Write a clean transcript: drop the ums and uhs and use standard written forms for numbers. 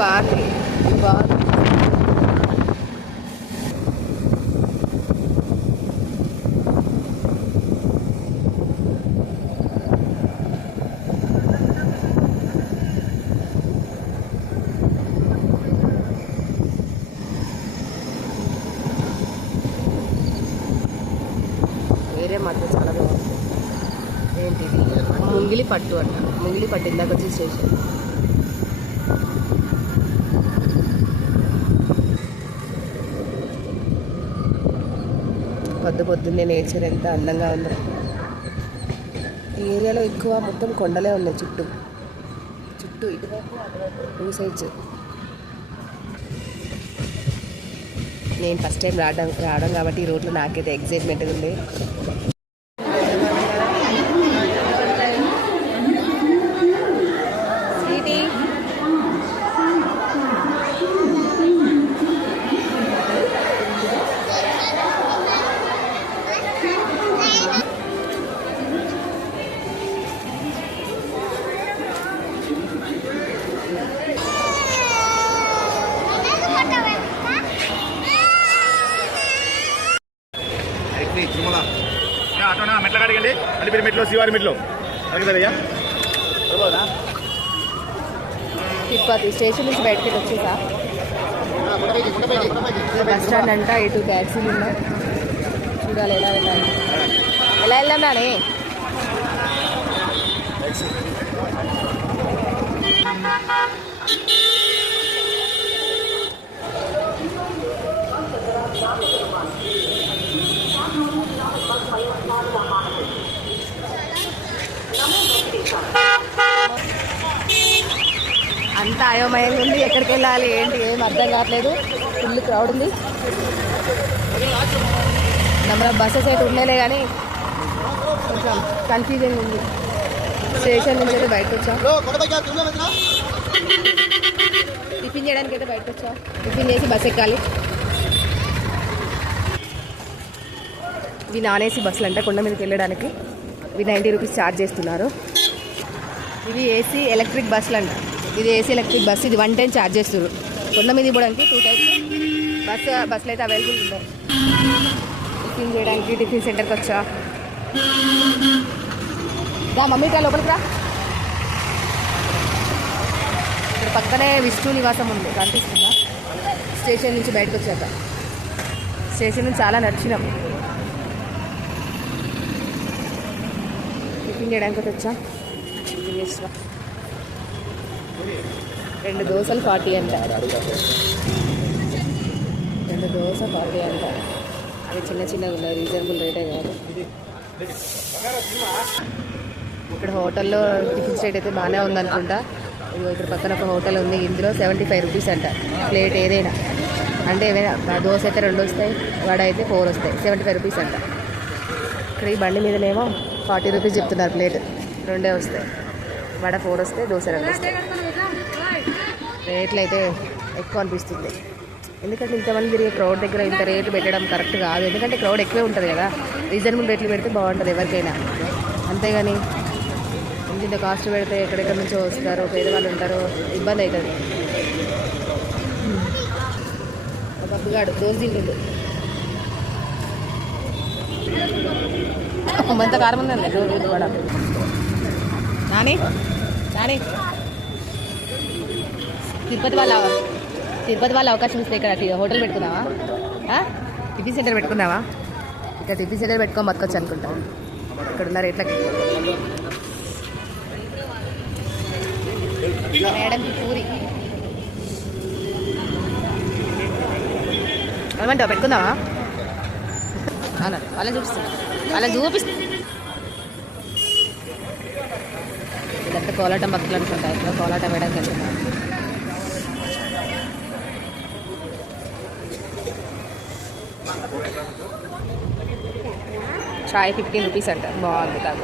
బాగుంది బాగుంది. వేరే మాత్రం చాలా బాగుంది. ఏంటిది ముంగిలి పట్టు అంట. ముంగిలి పట్టు ఇందాక వచ్చి స్టేషన్. పొద్దున్నే నేచర్ ఎంత అందంగా ఉందో. ఈ ఏరియాలో ఎక్కువ మొత్తం కొండలే ఉన్నాయి చుట్టూ ఇటువైపు అటువైపు 2 సైడ్స్. నేను ఫస్ట్ టైం రావడం కాబట్టి ఈ రోడ్లో నాకైతే ఎగ్జైట్మెంట్ ఉంది. ఆటోనా మెట్ల కాడికండి అలిపిరి మెట్లో శివారి మెట్లో అడుగుతారయ్యా. తిరుపతి స్టేషన్ నుంచి బయటకి వచ్చేసా. బస్ స్టాండ్ అంట. ఇటు ట్యాక్సీలు ఉన్నాయి. చూడాలి ఎలా వెళ్ళాలి. ఎలా వెళ్దాం నాని. అంత అయోమయంగా ఉంది. ఎక్కడికి వెళ్ళాలి ఏంటి ఏం అర్థం కావట్లేదు. ఫుల్ క్రౌడ్ ఉంది. నెంబర్ ఆఫ్ బస్సెస్ అయితే ఉండలే కానీ కొంచెం కన్ఫ్యూజన్ ఉంది. స్టేషన్ నుంచి అయితే బయటకు వచ్చాం. టిఫిన్ చేయడానికి అయితే బయటకు వచ్చాం. టిఫిన్ చేసి బస్ ఎక్కాలి. ఇవి నాన్ ఏసీ బస్సులు అంట. కొండ మీదకి వెళ్ళడానికి ఇవి 90 రూపీస్ ఛార్జ్ చేస్తున్నారు. ఇవి ఏసీ ఎలక్ట్రిక్ బస్సులు అంట. ఇది ఏసీ ఎలక్ట్రిక్ బస్సు. ఇది 1 టైం ఛార్జ్ చేస్తారు. కొండ మీద ఇవ్వడానికి 2 టైమ్స్ బస్సులు అయితే అవైలబుల్ ఉంటాయి. టిఫిన్ చేయడానికి టిఫిన్ సెంటర్కి వచ్చా. మమ్మీ కా లోపలికి రా. ఇక్కడ పక్కనే విష్ణు నివాసం ఉంది కనిపిస్తుందా. స్టేషన్ నుంచి బయటకు వచ్చాక స్టేషన్ నుంచి చాలా నడిచినాం. టిఫిన్ చేయడానికి వచ్చా. టిఫిన్ చేస్తా. 2 దోశలు 40 అంట. 2 దోశ 40 అంట. అవి చిన్నగా ఉన్నాయి. రీజనబుల్ రేటే కాదు. ఇక్కడ హోటల్లో టిఫిన్ రేట్ అయితే బాగానే ఉందనుకుంటా. ఇక్కడ పక్కన ఒక హోటల్ ఉంది. ఇందులో 75 రూపీస్ అంట ప్లేట్ ఏదైనా. అంటే ఏమైనా దోశ అయితే 2 వస్తాయి, వడ అయితే 4 వస్తాయి. 75 రూపీస్ అంట. ఇక్కడ ఈ బండి మీదనేమో 40 రూపీస్ చెప్తున్నారు ప్లేట్. 2 వస్తాయి. వడ 4 వస్తాయి, దోశ 2 వస్తాయి. రేట్లు అయితే ఎక్కువ అనిపిస్తుంది. ఎందుకంటే ఇంతమంది తిరిగే క్రౌడ్ దగ్గర ఇంత రేట్లు పెట్టడం కరెక్ట్ కాదు. ఎందుకంటే క్రౌడ్ ఎక్కువే ఉంటుంది కదా. రీజనబుల్ రేట్లు పెడితే బాగుంటుంది ఎవరికైనా. అంతేగాని ఇంత కాస్ట్ పెడితే ఎక్కడెక్కడి నుంచో వస్తారు, పేదవాళ్ళు ఉంటారు, ఇబ్బంది అవుతుంది. ఒక అబ్బుగాడు రోజు తింటుండు. ఎంత కారం ఉందండి రోజు కూడా. నాని తిరుపతి వాళ్ళ అవకాశం ఇస్తే ఇక్కడ హోటల్ పెట్టుకున్నావా? టిఫిన్ సెంటర్ పెట్టుకున్నావా? ఇక్కడ టిఫిన్ సెంటర్ పెట్టుకొని బతకొచ్చు అనుకుంటా. ఇక్కడ ఉన్న రేట్లకి. మేడంకి పూరి ఏమంటావు? పెట్టుకుందామా? వాళ్ళని చూపిస్తా. ఇదంతా కోలాటం భక్తులు అనుకుంటా. ఇక్కడ కోలాటం వేయడానికి వెళ్తున్నా. చాయ్ 15 రూపీస్ అంట. బాగుంది కాదు.